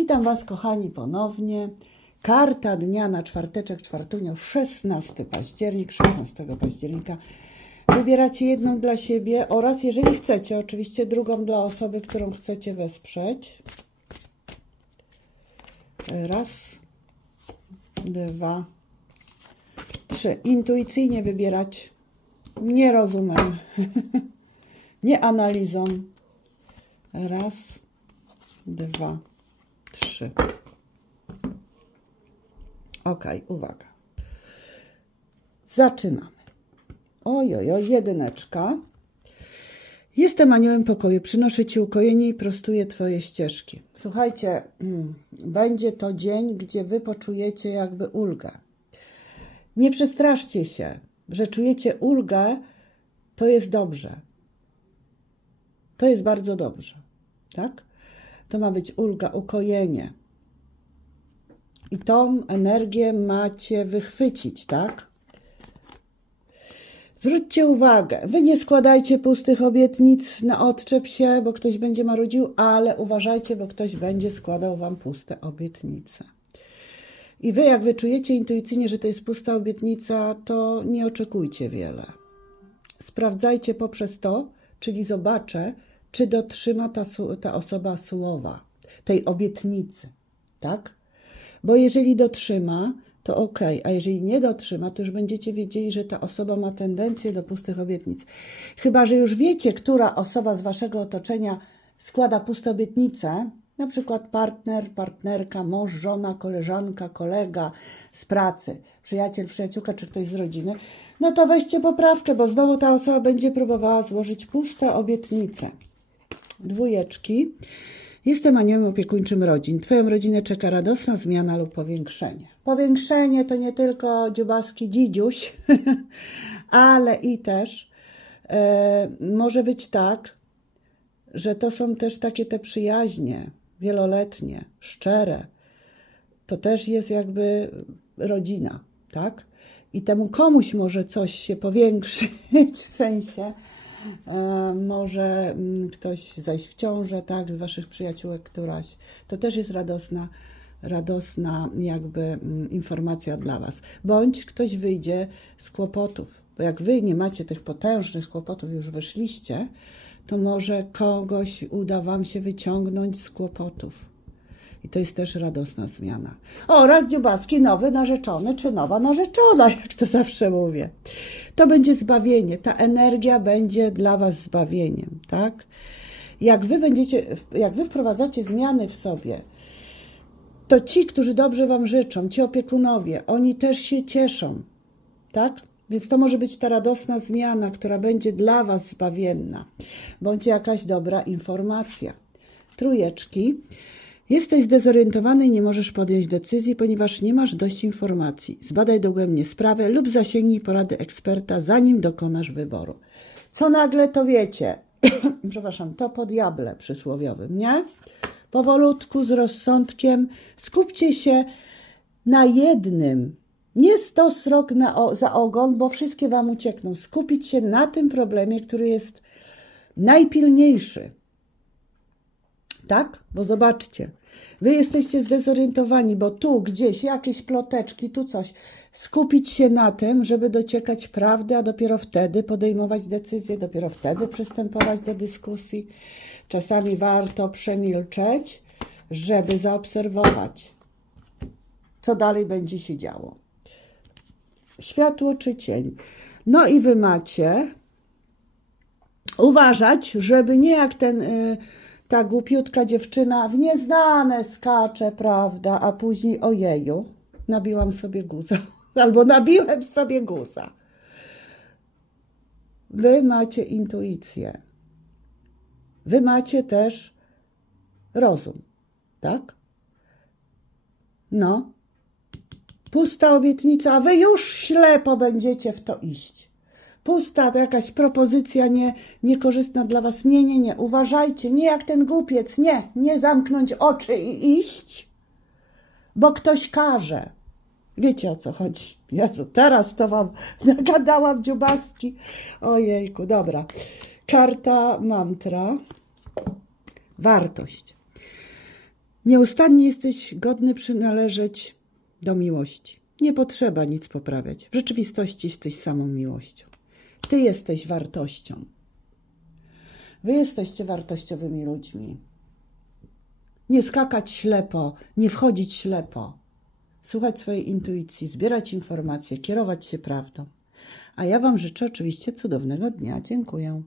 Witam Was, kochani, ponownie. Karta dnia na czwarteczek, czwartunio, 16 październik, 16 października. Wybieracie jedną dla siebie oraz, jeżeli chcecie, oczywiście drugą dla osoby, którą chcecie wesprzeć. Raz, dwa, trzy. Intuicyjnie wybierać, nie rozumem, nie analizą. Raz, dwa, trzy. Ok, uwaga. Zaczynamy. Oj, oj, oj, jedyneczka. Jestem aniołem pokoju, przynoszę Ci ukojenie i prostuję Twoje ścieżki. Słuchajcie, mm, będzie to dzień, gdzie Wy poczujecie jakby ulgę. Nie przestraszcie się, że czujecie ulgę, to jest dobrze. To jest bardzo dobrze, tak? To ma być ulga, ukojenie. I tą energię macie wychwycić, tak? Zwróćcie uwagę, wy nie składajcie pustych obietnic na odczep się, bo ktoś będzie marudził, ale uważajcie, bo ktoś będzie składał wam puste obietnice. I wy, jak wyczujecie intuicyjnie, że to jest pusta obietnica, to nie oczekujcie wiele. Sprawdzajcie poprzez to, czyli zobaczę, czy dotrzyma ta, ta osoba słowa, tej obietnicy, tak? Bo jeżeli dotrzyma, to ok, a jeżeli nie dotrzyma, to już będziecie wiedzieli, że ta osoba ma tendencję do pustych obietnic. Chyba, że już wiecie, która osoba z waszego otoczenia składa puste obietnice, na przykład partner, partnerka, mąż, żona, koleżanka, kolega z pracy, przyjaciel, przyjaciółka czy ktoś z rodziny, no to weźcie poprawkę, bo znowu ta osoba będzie próbowała złożyć puste obietnice dwójeczki. Jestem aniołem opiekuńczym rodzin. Twoją rodzinę czeka radosna zmiana lub powiększenie. Powiększenie to nie tylko dziubaski dzidziuś, ale i też e, może być tak, że to są też takie te przyjaźnie wieloletnie, szczere. To też jest jakby rodzina, tak? I temu komuś może coś się powiększyć w sensie, może mm, ktoś zajść w ciążę, tak, z waszych przyjaciółek któraś. To też jest radosna, radosna jakby mm, informacja dla was. Bądź ktoś wyjdzie z kłopotów, bo jak wy nie macie tych potężnych kłopotów, już wyszliście, to może kogoś uda wam się wyciągnąć z kłopotów. I to jest też radosna zmiana. Oraz dziubaski nowy narzeczony, czy nowa narzeczona, jak to zawsze mówię. To będzie zbawienie. Ta energia będzie dla Was zbawieniem, tak? Jak wy będziecie, jak wy wprowadzacie zmiany w sobie, to ci, którzy dobrze Wam życzą, ci opiekunowie, oni też się cieszą, tak? Więc to może być ta radosna zmiana, która będzie dla Was zbawienna. Bądź jakaś dobra informacja. Trójeczki. Jesteś zdezorientowany i nie możesz podjąć decyzji, ponieważ nie masz dość informacji. Zbadaj dogłębnie sprawę lub zasięgnij porady eksperta, zanim dokonasz wyboru. Co nagle to wiecie? Przepraszam, to po diable przysłowiowym, nie? Powolutku, z rozsądkiem. Skupcie się na jednym. Nie stos rok na za ogon, bo wszystkie wam uciekną. Skupić się na tym problemie, który jest najpilniejszy. Tak? Bo zobaczcie, wy jesteście zdezorientowani, bo tu gdzieś jakieś ploteczki, tu coś. Skupić się na tym, żeby dociekać prawdy, a dopiero wtedy podejmować decyzje, dopiero wtedy przystępować do dyskusji. Czasami warto przemilczeć, żeby zaobserwować, co dalej będzie się działo. Światło czy cień. No i wy macie uważać, żeby nie jak ten, y, ta głupiutka dziewczyna w nieznane skacze, prawda, a później ojeju, nabiłam sobie guza, albo nabiłem sobie guza. Wy macie intuicję. Wy macie też rozum, tak? No. Pusta obietnica, a wy już ślepo będziecie w to iść. Pusta to jakaś propozycja nie, niekorzystna dla was. Nie, nie, nie. Uważajcie, nie jak ten głupiec. Nie, nie zamknąć oczy i iść, bo ktoś każe. Wiecie o co chodzi. Jezu, teraz to wam nagadałam dziubaski. Ojejku, dobra. Karta mantra. Wartość. Nieustannie jesteś godny przynależeć do miłości. Nie potrzeba nic poprawiać. W rzeczywistości jesteś samą miłością. Ty jesteś wartością. Wy jesteście wartościowymi ludźmi. Nie skakać ślepo, nie wchodzić ślepo. Słuchać swojej intuicji, zbierać informacje, kierować się prawdą. A ja Wam życzę oczywiście cudownego dnia. Dziękuję.